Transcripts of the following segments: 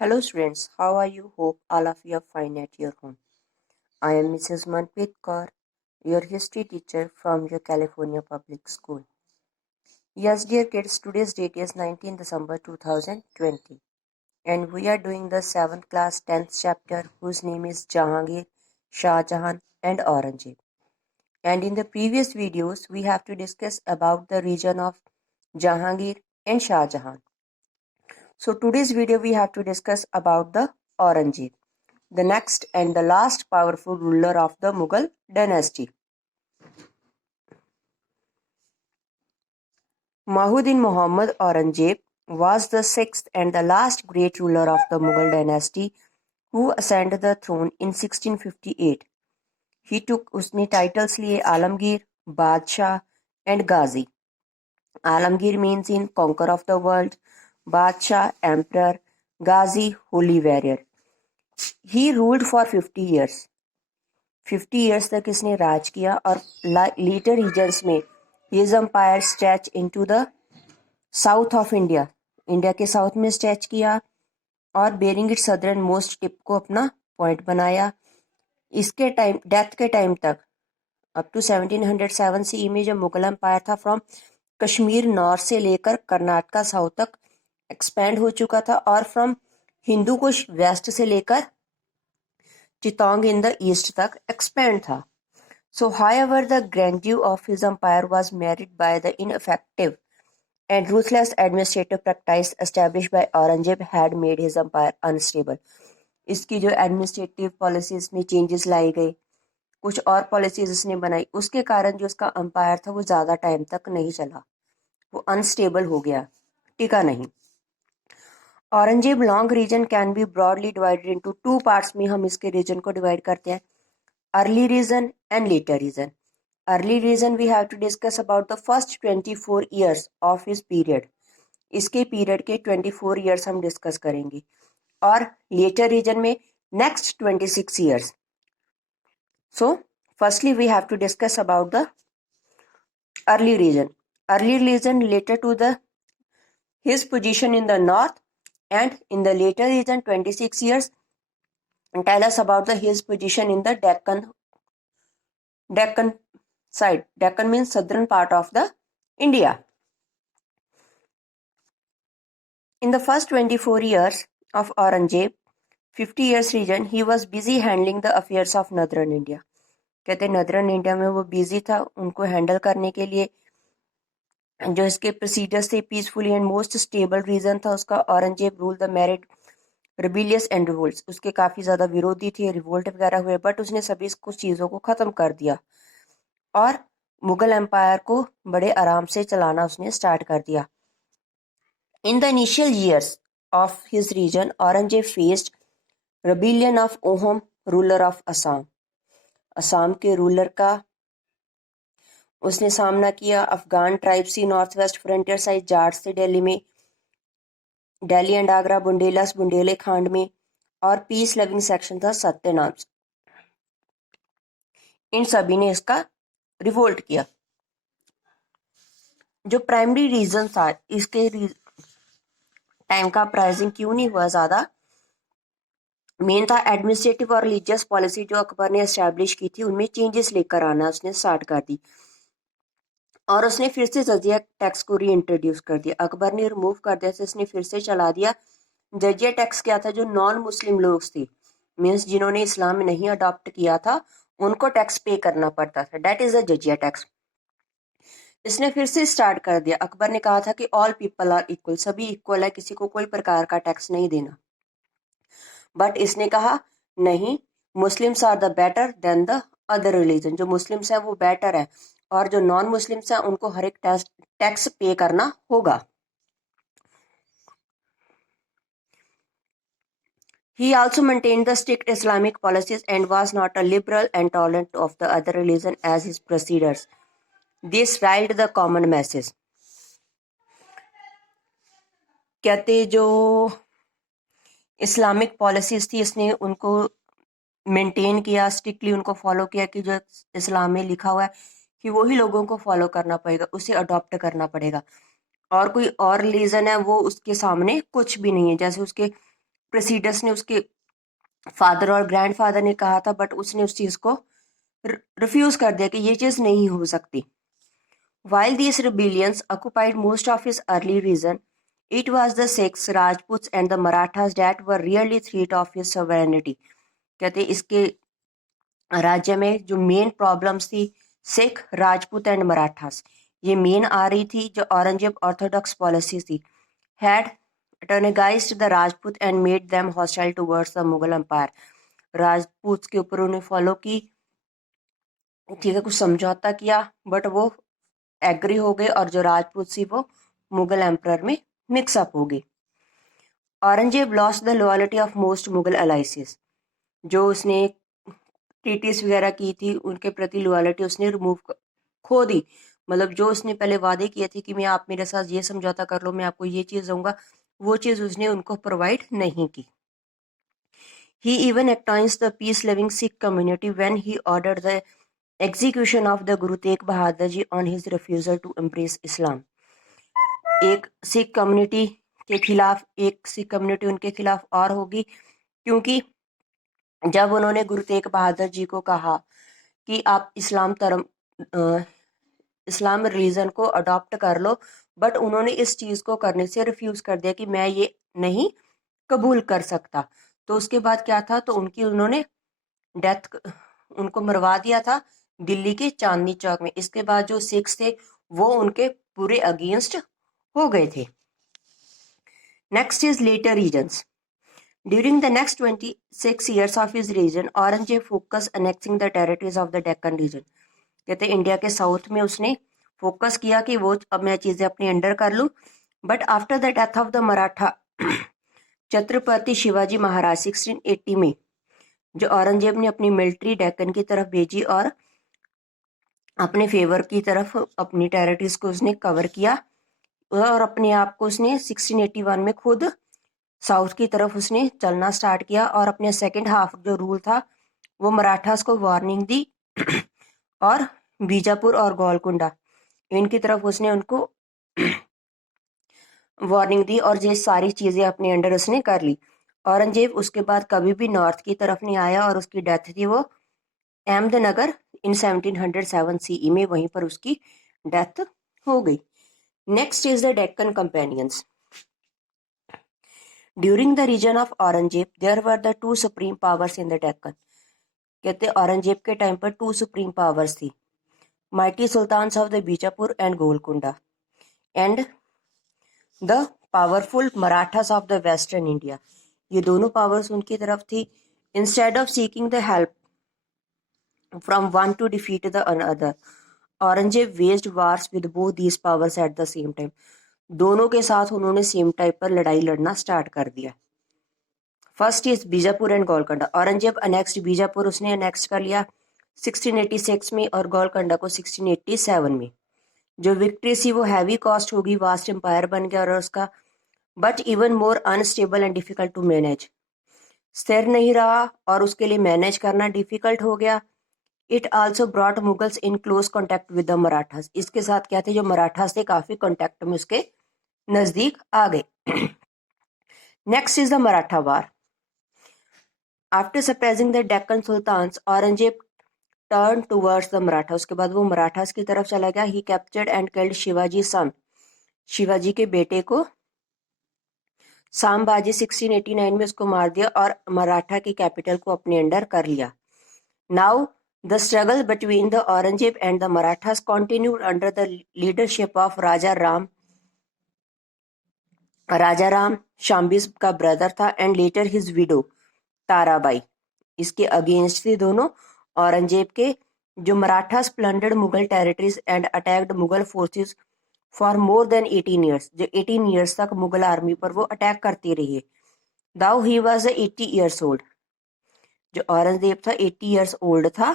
Hello students, how are you? Hope all of you are fine at your home. I am Mrs. Manpreet Kaur, your history teacher from your California Public School. Yes, dear kids, today's date is 19 December 2020 and we are doing the 7th class 10th chapter whose name is Jahangir, Shah Jahan and Aurangzeb. And in the previous videos, we have to discuss about the region of Jahangir and Shah Jahan. So today's video we have to discuss about the Aurangzeb, the next and the last powerful ruler of the Mughal dynasty. Mahuddin Muhammad Aurangzeb was the sixth and the last great ruler of the Mughal dynasty who ascended the throne in 1658. He took उसने titles लिए Alamgir, Badshah and Ghazi. Alamgir means in conqueror of the world, Badshah emperor, Ghazi holy warrior. He ruled for 50 years. 50 years तक इसने राज किया और later regions में his empire stretched into the south of India. India के south में stretch किया और bearing it southern most tip को अपना पॉइंट बनाया. इसके टाइम डेथ के टाइम तक अप टू 1707 सी में जो मुगल एम्पायर था फ्रॉम कश्मीर नॉर्थ से लेकर कर्नाटका साउथ तक एक्सपेंड हो चुका था और फ्रॉम हिंदू कुश वेस्ट से लेकर चितौंग इन द ईस्ट तक एक्सपेंड था. So, however, the grandeur of his empire was marred by the ineffective and ruthless administrative practice established by Aurangzeb had made his empire unstable. इसकी जो एडमिनिस्ट्रेटिव पॉलिसीज में changes लाई गई, कुछ और policies इसने बनाई, उसके कारण जो उसका एम्पायर था वो ज़्यादा टाइम तक नहीं चला, वो अनस्टेबल हो गया, टिका नहीं. Aurangzeb long reign can be broadly divided into two parts में हम इसके रीजन को डिवाइड करते हैं. Early region and later region. Early region we have to discuss about the first 24 years of his period. इसके पीरियड के 24 years हम discuss करेंगे और later region में next 26 years. So firstly we have to discuss about the early region. Early region related to the his position in the north and in the later region 26 years tell us about the his position in the Deccan side. Deccan means southern part of the India. In the first 24 years of Aurangzeb, 50 years region, he was busy handling the affairs of northern India. कहते northern India में वो busy था, उनको handle करने के लिए जो इसके प्रोसीजर्स थे peacefully and most stable region था उसका. Aurangzeb rule the married rebellious and revolts, उसके काफ़ी ज़्यादा विरोधी थे, रिवोल्ट वगैरह हुए, बट उसने सभी कुछ चीज़ों को ख़त्म कर दिया और मुगल एम्पायर को बड़े आराम से चलाना उसने स्टार्ट कर दिया. In the initial years of his region, Aurangzeb faced rebellion of Oham, ruler of Assam. Assam के रूलर का उसने सामना किया. अफगान ट्राइब्स थी north west frontier side Jat से दिल्ली में, दिल्ली एंड आगरा बुंडेलस बुंदेलखंड में, और पीस लविंग सेक्शन था सत्यनाम. इन सभी ने इसका रिवोल्ट किया. जो प्राइमरी रीजन था इसके टाइम का प्राइसिंग क्यों नहीं हुआ ज़्यादा, मेन था एडमिनिस्ट्रेटिव और रिलीजियस पॉलिसी जो अकबर ने एस्टैब्लिश की थी उनमें चेंजेस लेकर आना उसने स्टार्ट कर दी और उसने फिर से जजिया टैक्स को री इंट्रोड्यूस कर दिया. अकबर ने रिमूव कर दिया तो इसने फिर से चला दिया. जजिया टैक्स क्या था, जो नॉन मुस्लिम लोग थे मीन्स जिन्होंने इस्लाम नहीं अडॉप्ट किया था उनको टैक्स पे करना पड़ता था, डेट इज द जजिया टैक्स. इसने फिर से स्टार्ट कर दिया. अकबर ने कहा था कि ऑल पीपल आर इक्वल, सभी इक्वल है, किसी को कोई प्रकार का टैक्स नहीं देना. बट इसने कहा नहीं, Muslims are the better than the other religion, जो मुस्लिम्स है वो बेटर है और जो नॉन मुस्लिम्स है उनको हर एक टैक्स पे करना होगा. He also maintained the strict Islamic policies and was not a liberal and tolerant of the other religion as his predecessors. This riled the common masses. कहते जो इस्लामिक पॉलिसीज थी इसने उनको मेंटेन किया, स्ट्रिक्टली उनको फॉलो किया कि जो इस्लाम में लिखा हुआ है कि वही लोगों को फॉलो करना पड़ेगा, उसे अडॉप्ट करना पड़ेगा और कोई और रिलीजन है वो उसके सामने कुछ भी नहीं है. जैसे उसके प्रेसिडेंस ने, उसके फादर और ग्रैंडफादर ने कहा था, बट उसने उस चीज को रिफ्यूज कर दिया कि ये चीज नहीं हो सकती. While these rebellions occupied most of his early reign, it was the Sikhs, Rajputs and the Marathas that were really threat of his sovereignty. कहते इसके राज्य में जो मेन प्रॉब्लम्स थी, सिख, राजपूत एंड मराठास, ये मेन आ रही थी. जो औरंगजेब ऑर्थोडॉक्स पॉलिसी थी, had antagonized the Rajput and made them hostile towards the Mughal empire. Rajput के ऊपर उन्हें फॉलो की, ठीक है, कुछ समझौता किया, बट वो एग्री हो गए और जो राजपूत थी वो मुगल एम्परर में मिक्सअप हो गई. Aurangzeb lost the loyalty of most Mughal alliances. जो उसने ट्रीटीज वगैरह की थी उनके प्रति लॉयल्टी उसने रिमूव खो दी. मतलब जो उसने पहले वादे किए थे कि मैं, आप मेरे साथ ये समझौता कर लो, मैं आपको ये चीज़ दूंगा, वो चीज़ उसने उनको प्रोवाइड नहीं की. He even acknowledged the peace-loving Sikh community when he ordered the execution of the Guru Tegh Bahadur Ji on his refusal to embrace Islam. एक सिख कम्युनिटी के खिलाफ, एक सिख कम्युनिटी उनके खिलाफ और होगी, क्योंकि जब उन्होंने गुरु तेग बहादुर जी को कहा कि आप इस्लाम रिलीजन को अडॉप्ट कर लो, बट उन्होंने इस चीज़ को करने से रिफ्यूज़ कर दिया कि मैं ये नहीं कबूल कर सकता. तो उसके बाद क्या था, तो उन्होंने उनको मरवा दिया था दिल्ली के चांदनी चौक में. इसके बाद जो सिख्स थे वो उनके पूरे अगेंस्ट हो गए थे. Next is later reigns. During the next 26 years of his reign, Aurangzeb focused annexing the territories of the Deccan region. कहते इंडिया के साउथ में उसने फोकस किया कि वो अब मैं चीजें अपने अंडर कर लूं. But after the death of the Maratha Chhatrapati Shivaji Maharaj 1680 में जो औरंगजेब ने अपनी मिलिट्री डेक्कन की तरफ भेजी और अपने फेवर की तरफ अपनी टेरिटरीज को उसने कवर किया और अपने आप को उसने 1681 में खुद साउथ की तरफ उसने चलना स्टार्ट किया और अपने सेकंड हाफ जो रूल था वो मराठास को वार्निंग दी और बीजापुर और गोलकुंडा इनकी तरफ उसने उनको वार्निंग दी और ये सारी चीज़ें अपने अंडर उसने कर ली. औरंगजेब उसके बाद कभी भी नॉर्थ की तरफ नहीं आया और उसकी डेथ थी वो अहमदनगर इन 1707 सीई में, वहीं पर उसकी डेथ हो गई. Next is the Deccan campaigns. During the region of Aurangzeb there were the two supreme powers in the Deccan. कहते औरंगजेब के टाइम पर टू सुप्रीम पावर्स थी, mighty sultans of the Bijapur and Golconda and the powerful Marathas of the western India. ये दोनों powers उनकी तरफ थी. Instead of seeking the help from one to defeat the another, Aurangzeb waged wars with both these powers at the same time. दोनों के साथ उन्होंने same time पर लड़ाई लड़ना स्टार्ट कर दिया. First is Bijapur and Golconda. Aurangzeb annexed Bijapur उसने अनेक्स कर लिया 1686 में और गोलकुंडा को 1687 में. जो विक्ट्री थी वो हैवी कॉस्ट होगी, वास्ट एम्पायर बन गया और उसका, but even more unstable and difficult to manage. स्थिर नहीं रहा और उसके लिए मैनेज करना डिफिकल्ट हो गया. It also brought Mughals in close contact with the Marathas. इसके साथ क्या थे, जो मराठास थे काफी कॉन्टेक्ट में उसके नजदीक आ गए. Next is the Maratha war. After suppressing the Deccan sultans Aurangzeb turn towards the Maratha. उसके बाद वो मराठास की तरफ चला गया. He captured and killed Shivaji son. Shivaji के बेटे को सांबाजी 1689 में उसको मार दिया और मराठा की कैपिटल को अपने अंडर कर लिया. Now the struggle between the Aurangzeb and the Marathas continued under the leadership of Raja Ram. Raja Ram शाम्बिस का ब्रदर था and later his widow Tarabai. इसके अगेंस्ट थे दोनों औरंगजेब के. जो Marathas plundered Mughal territories and attacked Mughal forces for more than 18 years. जो 18 ईयर्स तक मुगल आर्मी पर वो अटैक करते रहे. Though he was 80 years old. जो औरंगजेब था 80 ईयर्स ओल्ड था.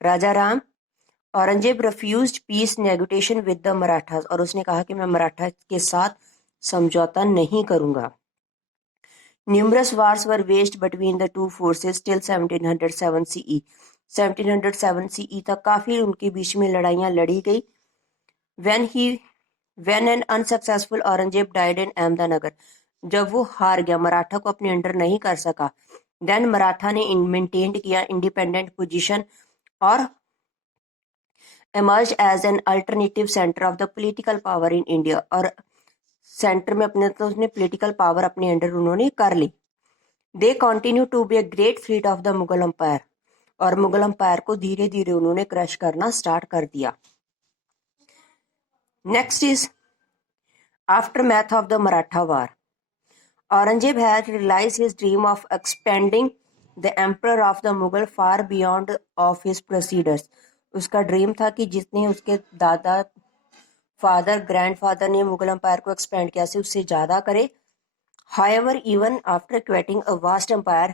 Raja Ram Aurangzeb refused peace negotiation with the Marathas. और उसने कहा कि मैं मराठा के साथ समझौता नहीं करूंगा. Numerous wars were waged between the two forces till 1707 CE. 1707 CE तक काफी उनके बीच में लड़ाइयां लड़ी गई. when an unsuccessful Aurangzeb died in Ahmednagar. जब वो हार गया, मराठा को अपने अंडर नहीं कर सका, देन मराठा ने मेंटेन्ड किया इंडिपेंडेंट पोजीशन और emerged as an alternative center of the political power in India, और सेंटर में अपने तो उसने पॉलिटिकल पावर अपने अंडर उन्होंने कर ली। They continue to be a great threat of the Mughal empire, और मुगल एम्पायर को धीरे धीरे उन्होंने क्रश करना स्टार्ट कर दिया। Next is aftermath of the Maratha war. Aurangzeb had realized his dream of expanding the emperor of the Mughal far beyond of his predecessors। उसका dream था कि जितने उसके दादा फादर ग्रैंडफादर ने मुगल एम्पायर को एक्सपेंड किया से उससे ज़्यादा करे। However, even after creating a vast empire,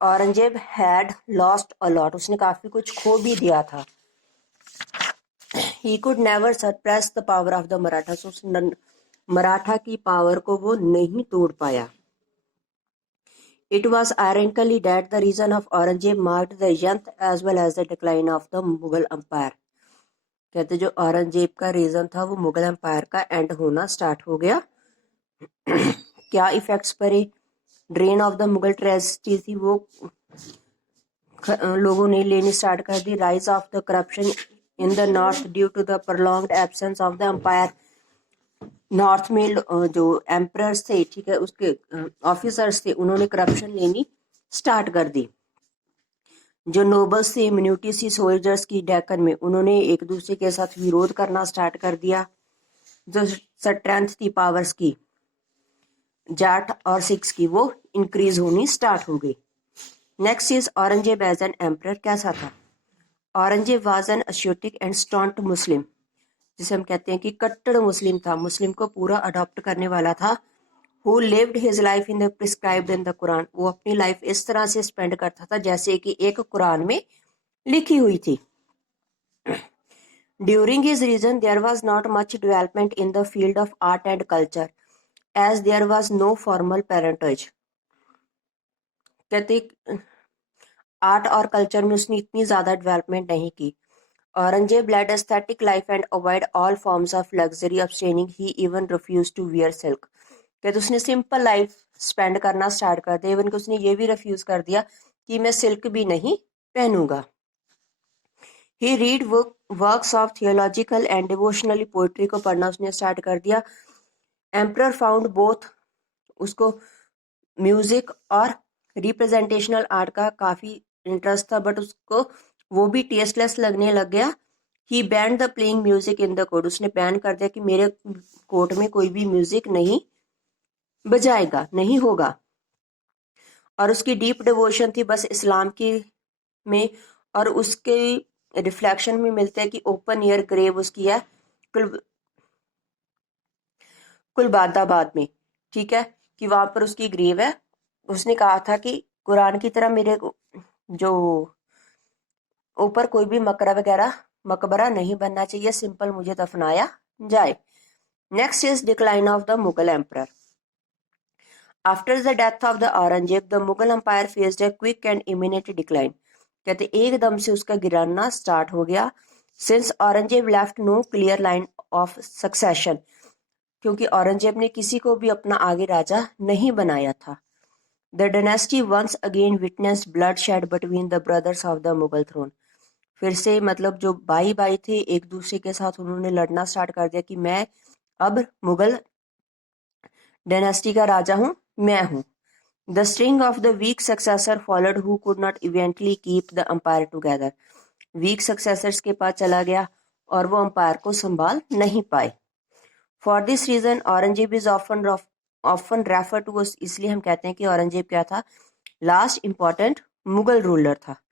Aurangzeb had lost a lot। उसने काफ़ी कुछ खो भी दिया था। He could never suppress the power of the Marathas। उस मराठा की पावर को वो नहीं तोड़ पाया। It was ironically that the reign of Aurangzeb marked the end as well as the decline of the Mughal Empire। कहते जो औरंगजेब का रीजन था वो मुगल एम्पायर का एंड होना स्टार्ट हो गया। क्या इफेक्ट्स पड़े? Drain of the Mughal tragedy थी वो लोगों ने लेनी स्टार्ट कर दी। Rise of the corruption in the north due to the prolonged absence of the empire. North में जो एम्परर्स थे, ठीक है, उसके ऑफिसर्स थे, उन्होंने करप्शन लेनी स्टार्ट कर दी। जो नोबल्स थे, इम्यूनिटी सी सोल्जर्स की डेक्कन में, उन्होंने एक दूसरे के साथ विरोध करना स्टार्ट कर दिया। जो स्ट्रेंथ थी पावर्स की, जाट और सिक्स की, वो इंक्रीज होनी स्टार्ट हो गई। Next is Aurangzeb as an emperor कैसा था? Aurangzeb was an ascetic and staunch Muslim, जिसे हम कहते हैं कि कट्टर मुस्लिम था, मुस्लिम को पूरा अडॉप्ट करने वाला था। Who lived his life in the prescribed in the Quran. वो अपनी लाइफ इस तरह से स्पेंड करता था जैसे कि एक कुरान में लिखी हुई थी। During his reign there was not much development in the field of art and culture as there was no formal parentage. कहते आर्ट और कल्चर में उसने इतनी ज्यादा डेवलपमेंट नहीं की। Aurangzeb led aesthetic life and avoid all forms of luxury, abstaining he even refused to wear silk। कहते उसने सिंपल लाइफ स्पेंड करना स्टार्ट कर दिया, इवन कि उसने ये भी रिफ्यूज कर दिया कि मैं सिल्क भी नहीं पहनूंगा। He read works of theological and devotionally, poetry को पढ़ना उसने स्टार्ट कर दिया। एम्परर फाउंड बोथ, उसको म्यूजिक और रिप्रेजेंटेशनल आर्ट का काफ़ी इंटरेस्ट था, बट उसको वो भी टेस्टलेस लगने लग गया। He ban the playing music in the court. उसने बैन कर दिया कि मेरे कोर्ट में कोई भी म्यूजिक नहीं बजाएगा, नहीं होगा। और उसकी डीप डिवोशन थी बस इस्लाम की में, और उसके रिफ्लेक्शन में मिलता है कि ओपन एयर ग्रेव उसकी है कुलबादाबाद में, ठीक है, कि वहां पर उसकी ग्रेव है। उसने कहा था कि कुरान की तरह मेरे जो ऊपर कोई भी मकबरा नहीं बनना चाहिए, सिंपल मुझे दफनाया जाए। Next is decline of the Mughal emperor. After the death of the Aurangzeb the Mughal empire faced a quick and imminent decline. कहते एकदम से उसका गिराना स्टार्ट हो गया। Since Aurangzeb left no clear line of succession, क्योंकि औरंगजेब ने किसी को भी अपना आगे राजा नहीं बनाया था। The dynasty once again witnessed bloodshed between the brothers of the Mughal throne. फिर से मतलब जो भाई थे एक दूसरे के साथ उन्होंने लड़ना स्टार्ट कर दिया कि मैं अब मुगल डायनेस्टी का राजा हूँ, मैं हूँ। The string of the weak successor followed who could not eventually keep the empire together. Weak successors के पास चला गया और वो एम्पायर को संभाल नहीं पाए। For this reason Aurangzeb is often refer to, इसलिए हम कहते हैं कि औरंगजेब क्या था? लास्ट इंपॉर्टेंट मुगल रूलर था।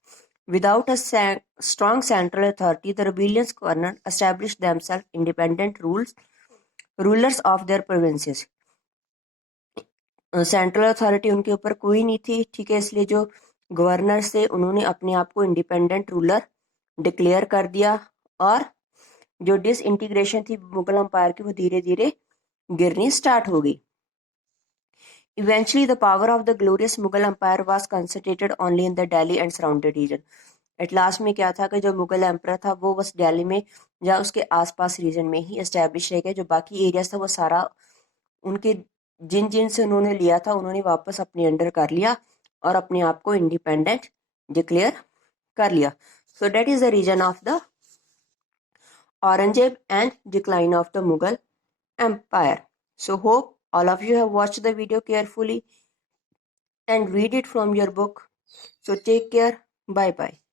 Without a strong central authority the rebellious governor established themselves independent rulers of their provinces. Central authority उनके ऊपर कोई नहीं थी, ठीक है, इसलिए जो गवर्नर्स थे उन्होंने अपने आप को इंडिपेंडेंट रूलर डिक्लेयर कर दिया, और जो डिसइंटीग्रेशन थी मुगल एम्पायर की वो धीरे धीरे गिरनी स्टार्ट हो गई। Eventually, the power of the glorious Mughal Empire was concentrated only in the Delhi and surrounded region। At last में क्या था कि जो मुगल एम्पर था वो बस दिल्ली में या उसके आसपास रीजन में ही एस्टेब्लिश रह गया। जो बाकी एरियाज था वो सारा उनके जिन जिन से उन्होंने लिया था उन्होंने वापस अपने अंडर कर लिया और अपने आप को इंडिपेंडेंट डिक्लेयर कर लिया. So that is the region of the Aurangzeb and decline of the Mughal Empire. So hope all of you have watched the video carefully and read it from your book. So take care. Bye bye.